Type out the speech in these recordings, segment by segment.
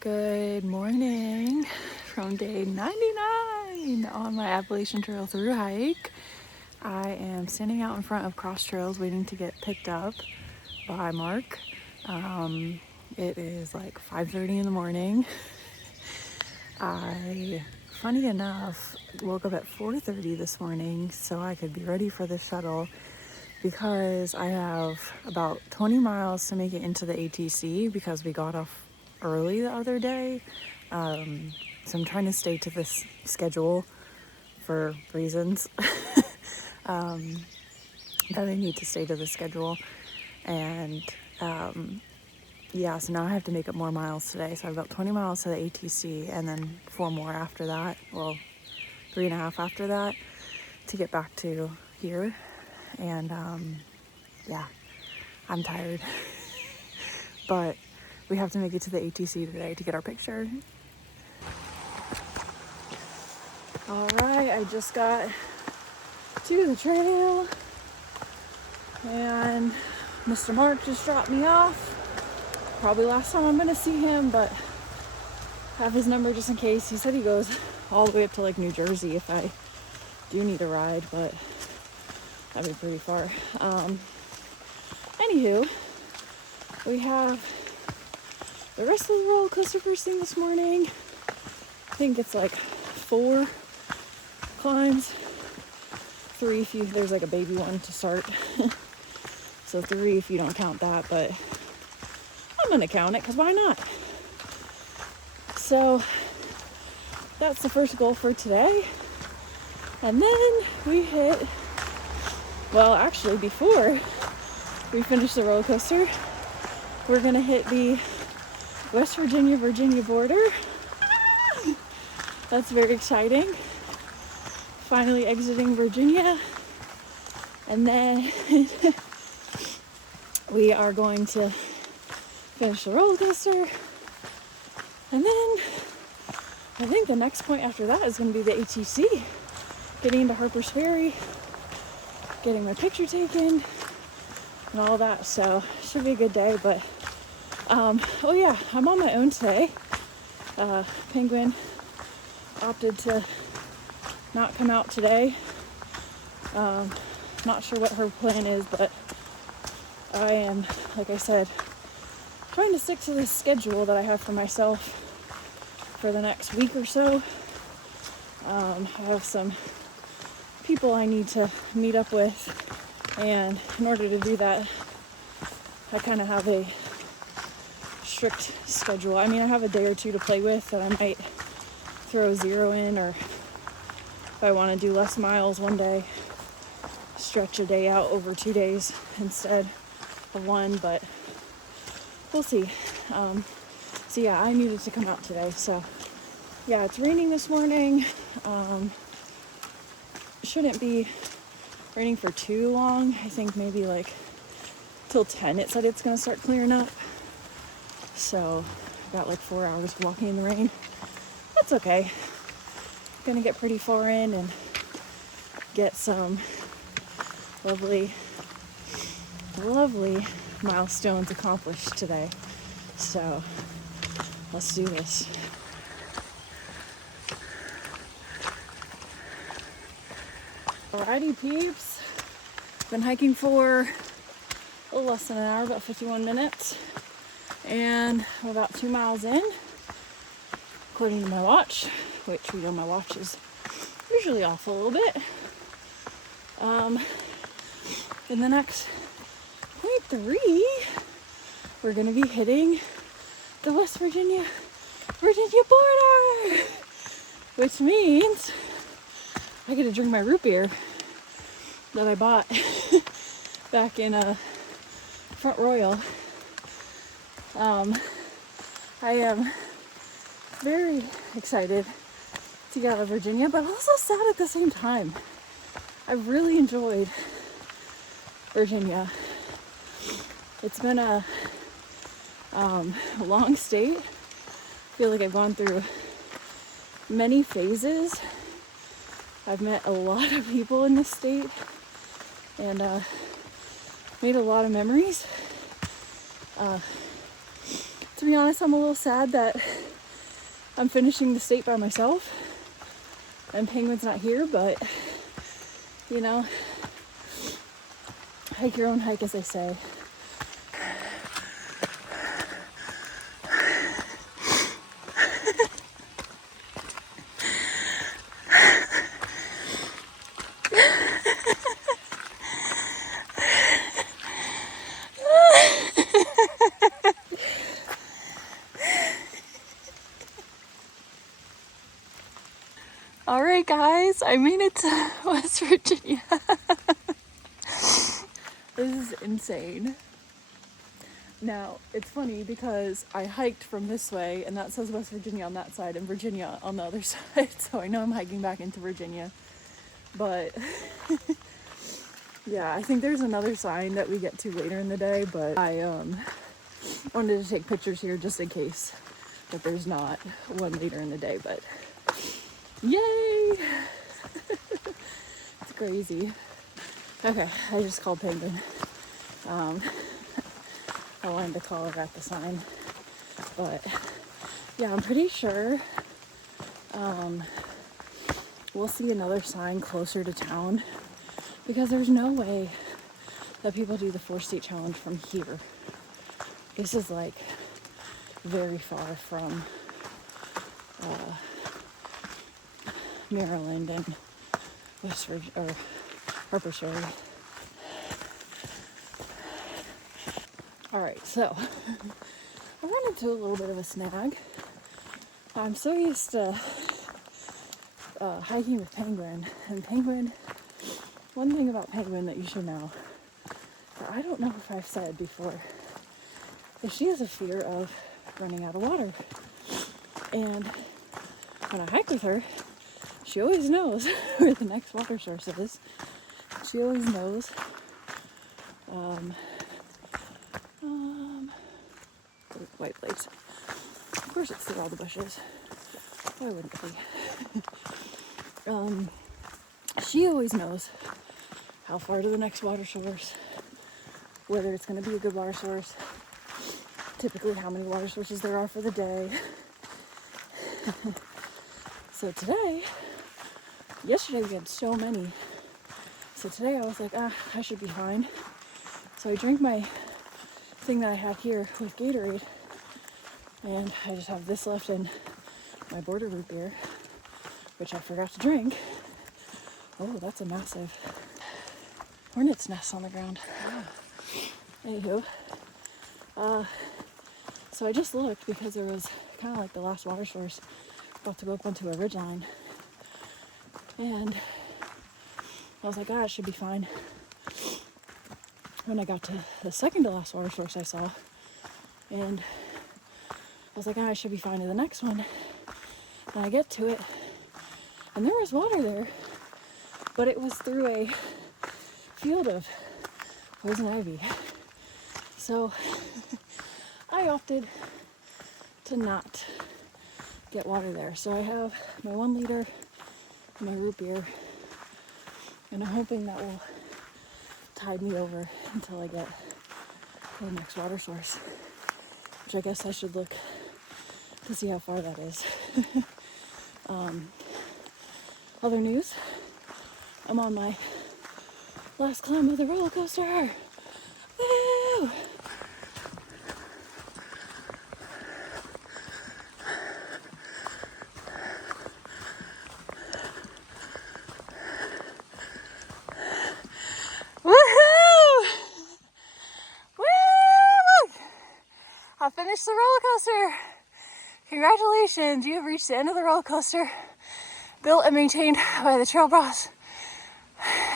Good morning from day 99 on my Appalachian Trail Thruhike. I am standing out in front of Cross Trails waiting to get picked up by Mark. It is like 5:30 in the morning. I, funny enough, woke up at 4:30 this morning so I could be ready for the shuttle because I have about 20 miles to make it into the ATC because we got off early the other day. So I'm trying to stay to this schedule for reasons that I need to stay to the schedule. And so now I have to make up more miles today. So I have about 20 miles to the ATC and then 4 more after that. Well, 3.5 after that to get back to here. And I'm tired. But we have to make it to the ATC today to get our picture. All right, I just got to the trail and Mr. Mark just dropped me off. Probably last time I'm gonna see him, but have his number just in case. He said he goes all the way up to like New Jersey if I do need a ride, but that'd be pretty far. Anywho, we have the rest of the roller coaster first thing this morning. I think it's like 4 climbs, 3 if there's like a baby one to start. So 3 if you don't count that, but I'm gonna count it because why not? So that's the first goal for today. And then we before we finish the roller coaster, we're gonna hit the West Virginia border. That's very exciting. Finally exiting Virginia. And then we are going to finish the roller coaster. And then I think the next point after that is going to be the ATC. Getting into Harper's Ferry, getting my picture taken, and all that. So should be a good day. But I'm on my own today. Penguin opted to not come out today. Not sure what her plan is, but I am, like I said, trying to stick to the schedule that I have for myself for the next week or so. I have some people I need to meet up with, and in order to do that, I kind of have a strict schedule. I mean, I have a day or two to play with that I might throw 0 in, or if I want to do less miles one day, stretch a day out over 2 days instead of 1, but we'll see. I needed to come out today. So yeah, it's raining this morning. Shouldn't be raining for too long. I think maybe like till 10 it said it's gonna start clearing up. So I've got like 4 hours walking in the rain. That's okay. Gonna get pretty far in and get some lovely milestones accomplished today. So let's do this. Alrighty peeps, been hiking for a little less than an hour, about 51 minutes, and we're about 2 miles in, according to my watch, which we know my watch is usually off a little bit. In the next 0.3, we're going to be hitting the West Virginia border, which means I get to drink my root beer that I bought back in Front Royal. I am very excited to get out of Virginia, but also sad at the same time. I really enjoyed Virginia. It's been a long state. I feel like I've gone through many phases. I've met a lot of people in this state and made a lot of memories. To be honest, I'm a little sad that I'm finishing the state by myself and Penguin's not here, but you know, hike your own hike, as they say. All right, guys, I made it to West Virginia. This is insane. Now, it's funny because I hiked from this way and that says West Virginia on that side and Virginia on the other side. So I know I'm hiking back into Virginia. But yeah, I think there's another sign that we get to later in the day, but I wanted to take pictures here just in case that there's not one later in the day, but yay! It's crazy. Okay, I just called Penguin. I wanted to call her at the sign, but yeah, I'm pretty sure we'll see another sign closer to town because there's no way that people do the 4-state challenge from here. This is like very far from Maryland and West Virginia or Harper's. All right, so I run into a little bit of a snag. I'm so used to hiking with Penguin, and Penguin, one thing about Penguin that you should know, that I don't know if I've said before, is she has a fear of running out of water. And when I hike with her, she always knows where the next water source is. She always knows. White place. Of course it's through all the bushes. Why wouldn't it be? She always knows how far to the next water source, whether it's going to be a good water source, typically how many water sources there are for the day. So yesterday we had so many. So today I was like, I should be fine. So I drank my thing that I had here with Gatorade, and I just have this left in my Border root beer, which I forgot to drink. Oh, that's a massive hornet's nest on the ground. Anywho, so I just looked because there was kind of like the last water source about to go up onto a ridgeline, and I was like, it should be fine. When I got to the second to last water source I saw, and I was like, I should be fine to the next one. And I get to it, and there was water there, but it was through a field of poison ivy. So I opted to not get water there. So I have my 1 liter and my root beer, and I'm hoping that will tide me over until I get to the next water source, which I guess I should look to see how far that is. Other news, I'm on my last climb of the roller coaster. Woo! I finished the roller coaster. Congratulations, you have reached the end of the roller coaster, built and maintained by the trail boss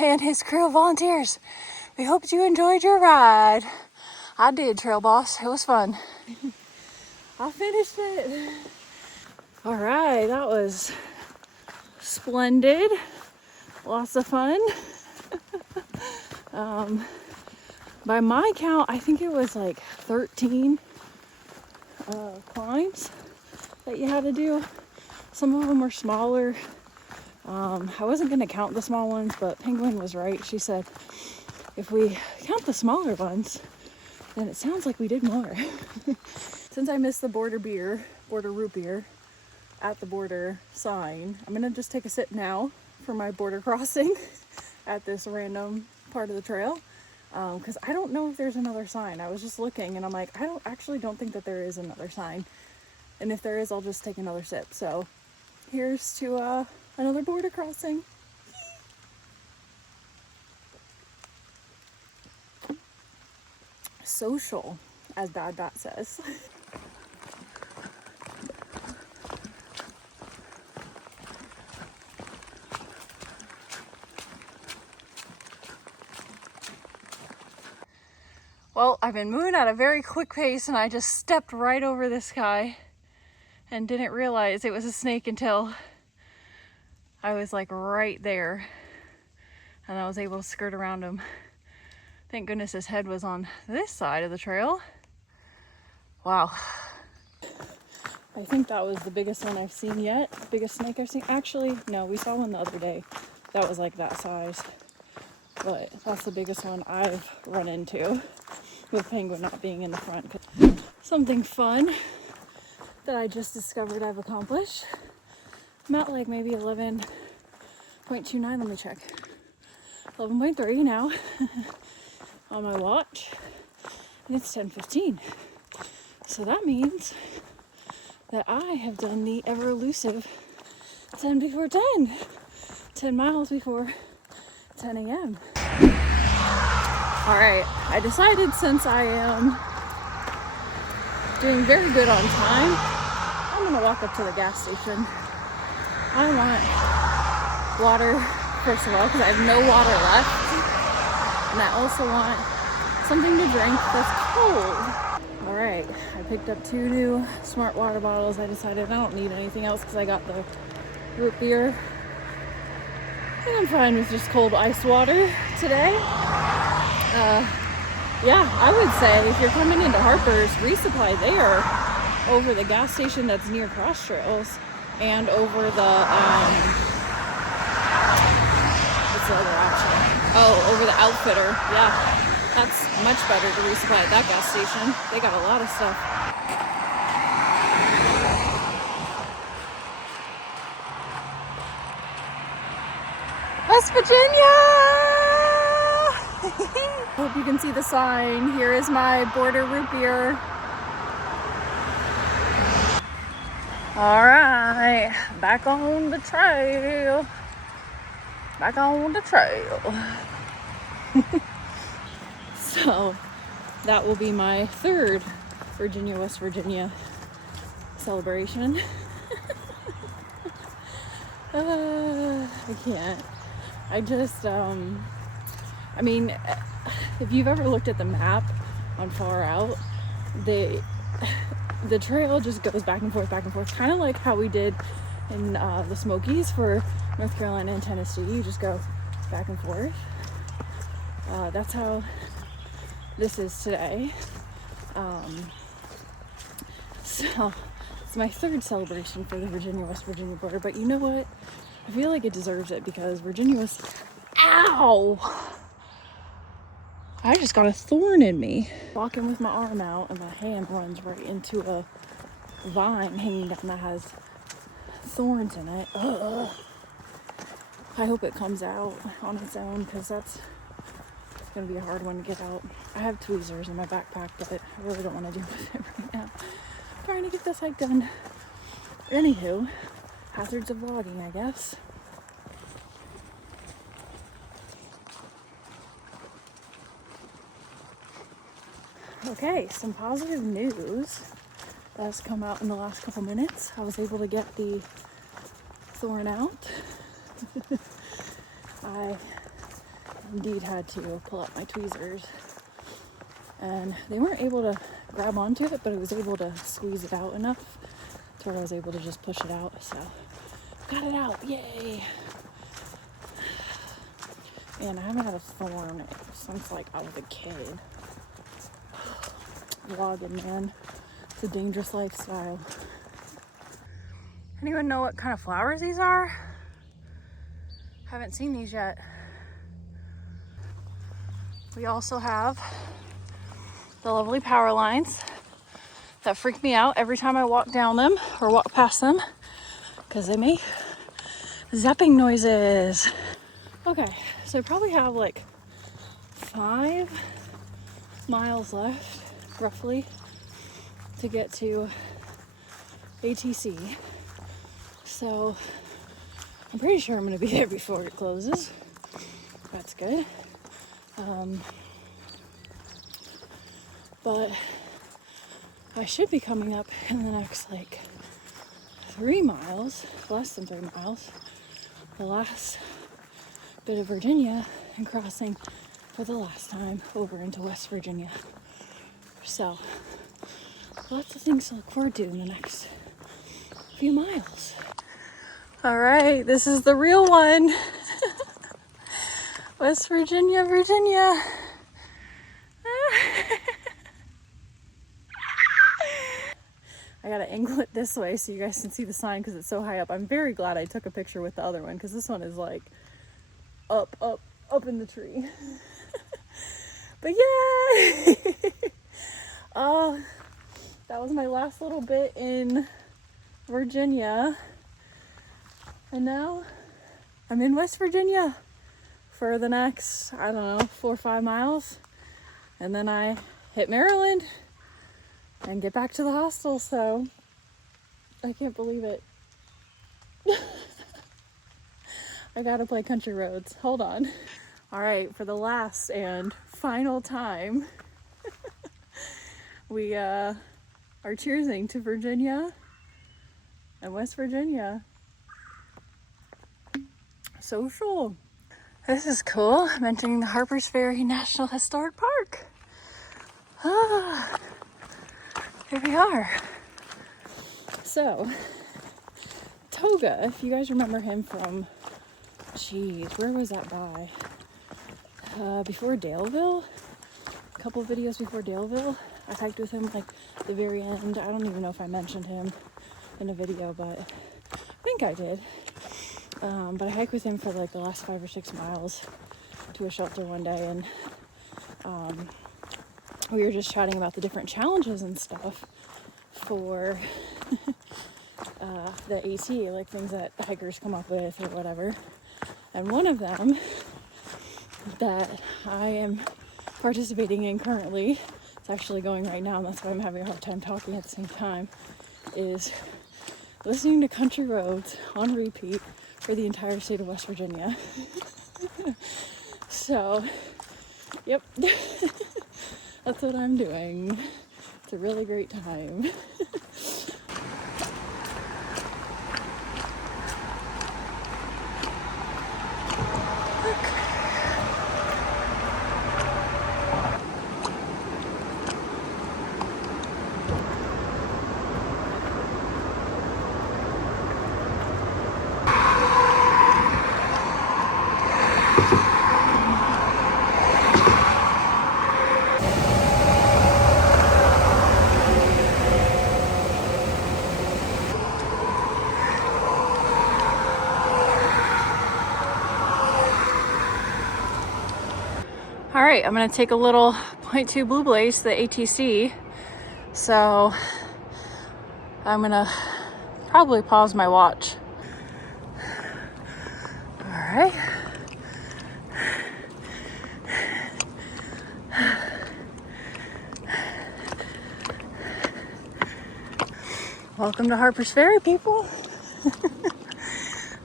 and his crew of volunteers. We hope you enjoyed your ride. I did, trail boss. It was fun. I finished it. All right, that was splendid. Lots of fun. By my count, I think it was like 13 climbs that you had to do. Some of them were smaller. I wasn't going to count the small ones, but Penguin was right. She said, if we count the smaller ones, then it sounds like we did more. since I missed the border root beer at the border sign, I'm gonna just take a sip now for my border crossing at this random part of the trail. Because I don't know if there's another sign. I was just looking and I'm like, I don't think that there is another sign. And if there is, I'll just take another sip. So here's to another border crossing. Social, as Bad Bat says. Well, I've been moving at a very quick pace and I just stepped right over this guy and didn't realize it was a snake until I was like right there and I was able to skirt around him. Thank goodness his head was on this side of the trail. Wow. I think that was the biggest one I've seen yet. Biggest snake I've seen. Actually, no, we saw one the other day that was like that size. But that's the biggest one I've run into, with Penguin not being in the front. Something fun that I just discovered I've accomplished. I'm at like maybe 11.29, let me check. 11.3 now on my watch, and it's 10:15. So that means that I have done the ever elusive 10 before 10. 10 miles before 10 a.m. Alright, I decided since I am doing very good on time, I'm gonna walk up to the gas station. I want water, first of all, because I have no water left. And I also want something to drink that's cold. Alright, I picked up 2 new Smart water bottles. I decided I don't need anything else because I got the root beer. And I'm fine with just cold ice water today. Yeah, I would say if you're coming into Harper's, Resupply there over the gas station that's near Cross Trails and over the, what's the other option? Oh, over the Outfitter. Yeah, that's much better to resupply at that gas station. They got a lot of stuff. West Virginia! Hope you can see the sign. Here is my border root beer. All right, back on the trail. Back on the trail. So that will be my 3rd West Virginia celebration. I can't. I just, I mean, if you've ever looked at the map on Far Out, the trail just goes back and forth, kind of like how we did in the Smokies for North Carolina and Tennessee. You just go back and forth. That's how this is today. So it's my 3rd celebration for the West Virginia border, but you know what? I feel like it deserves it because Virginia was, ow! I just got a thorn in me. Walking with my arm out and my hand runs right into a vine hanging down that has thorns in it. Ugh. I hope it comes out on its own because it's gonna be a hard one to get out. I have tweezers in my backpack, but I really don't want to deal with it right now. I'm trying to get this hike done. Anywho, hazards of vlogging, I guess. Okay, some positive news that has come out in the last couple minutes. I was able to get the thorn out. I indeed had to pull out my tweezers and they weren't able to grab onto it, but I was able to squeeze it out enough to where I was able to just push it out. So got it out, yay! Man, I haven't had a thorn since like I was a kid. Vlogging, man, it's a dangerous lifestyle. Anyone know what kind of flowers these are? Haven't seen these yet. We also have the lovely power lines that freak me out every time I walk down them or walk past them because they make zapping noises. Okay, so I probably have like 5 miles left, roughly, to get to ATC. So I'm pretty sure I'm going to be there before it closes. That's good. But I should be coming up in the next like 3 miles, less than 3 miles, the last bit of Virginia, and crossing for the last time over into West Virginia. So lots of things to look forward to in the next few miles. All right, this is the real one. West Virginia, Virginia. I gotta angle it this way so you guys can see the sign because it's so high up. I'm very glad I took a picture with the other one because this one is like up in the tree. But yeah, that was my last little bit in Virginia. And now I'm in West Virginia for the next, I don't know, 4 or 5 miles. And then I hit Maryland and get back to the hostel. So I can't believe it. I gotta play country roads. Hold on. All right, for the last and final time, we are cheersing to Virginia and West Virginia. Social. This is cool. I'm entering the Harpers Ferry National Historic Park. Here we are. So, Toga, if you guys remember him from, where was that by? Before Daleville? A couple videos before Daleville. I hiked with him like the very end. I don't even know if I mentioned him in a video, but I think I did. But I hiked with him for like the last 5 or 6 miles to a shelter one day, and we were just chatting about the different challenges and stuff for the AT, like things that hikers come up with or whatever. And one of them that I am participating in currently, it's actually going right now, and that's why I'm having a hard time talking at the same time, is listening to country roads on repeat for the entire state of West Virginia. So, yep, that's what I'm doing. It's a really great time. All right, I'm gonna take a little 0.2 Blue Blaze to the ATC. So I'm gonna probably pause my watch. All right. Welcome to Harpers Ferry, people.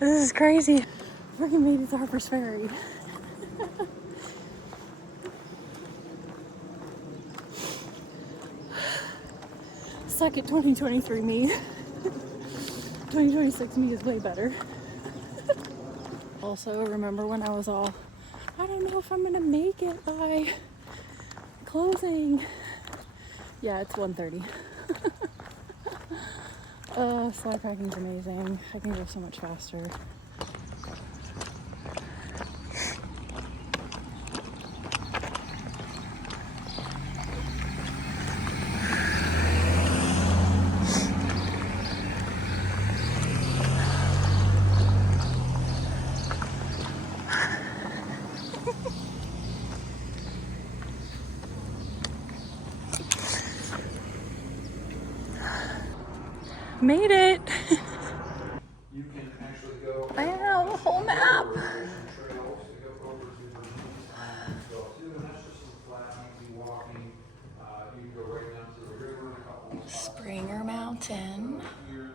This is crazy. Freaking made it to Harpers Ferry. Suck it, 2023 me. 2026 me is way better. Also, remember when I was all, I don't know if I'm gonna make it by closing. Yeah, it's 1:30. Slide packing's amazing. I can go so much faster. Made it. You can actually go. Wow, a whole map. Trails to go over to the East Island as well too, and that's just some flat, easy walking. You can go right down to the river and a couple of spots Springer Mountain. here.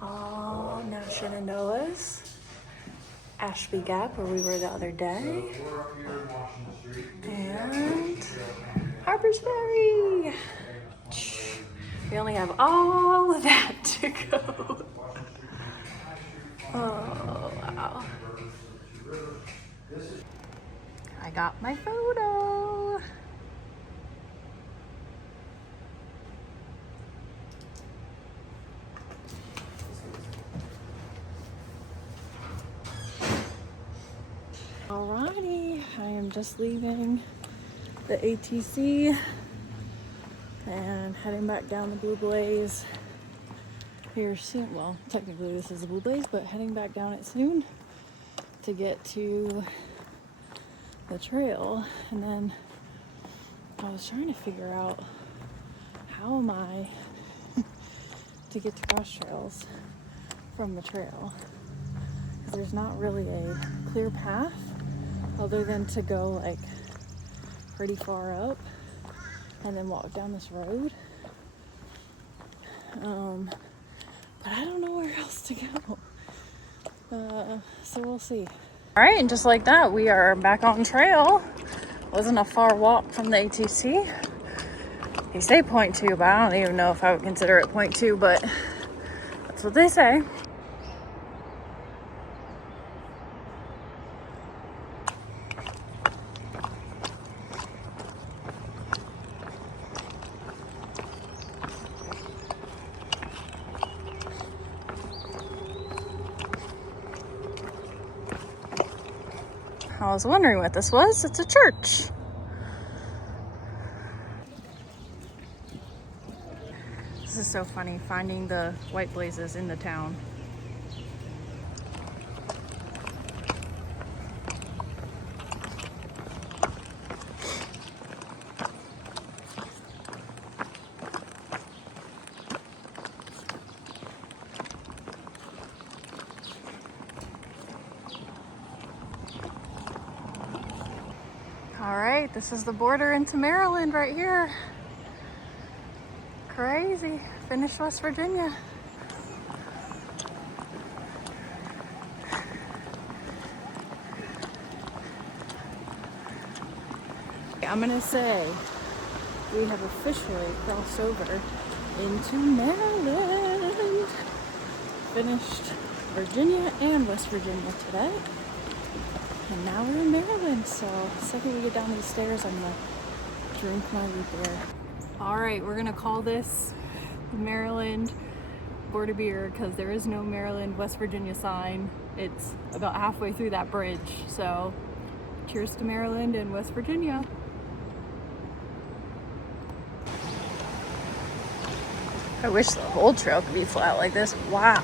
Oh, now Shenandoah's. Ashby Gap, where we were the other day. So we're up here in Washington Street. And Harper's Ferry. We only have all of that to go. Oh, wow. I got my photo. Alrighty, I am just leaving the ATC and heading back down the Blue Blaze here soon. Well, technically this is the Blue Blaze, but heading back down it soon to get to the trail. And then I was trying to figure out how am I to get to cross trails from the trail, because there's not really a clear path other than to go like pretty far up and then walk down this road. But I don't know where else to go. So we'll see. All right, and just like that, we are back on trail. Wasn't a far walk from the ATC. They say 0.2, but I don't even know if I would consider it 0.2, but that's what they say. I was wondering what this was. It's a church. This is so funny, finding the white blazes in the town. All right, this is the border into Maryland right here. Crazy. Finished West Virginia. I'm gonna say we have officially crossed over into Maryland. Finished Virginia and West Virginia today. And now we're in Maryland, so the second we get down these stairs, I'm gonna drink my root beer. All right, we're gonna call this the Maryland border beer because there is no Maryland, West Virginia sign. It's about halfway through that bridge. So cheers to Maryland and West Virginia. I wish the whole trail could be flat like this. Wow.